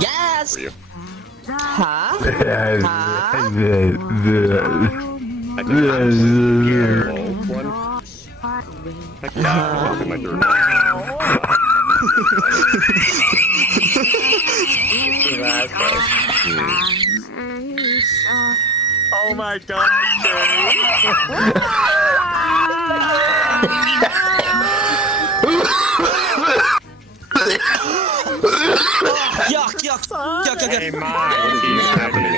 Yes. Huh? Oh my god, Yuck, yuck, yuck, yuck, Hey, yuck. Mike, what is happening?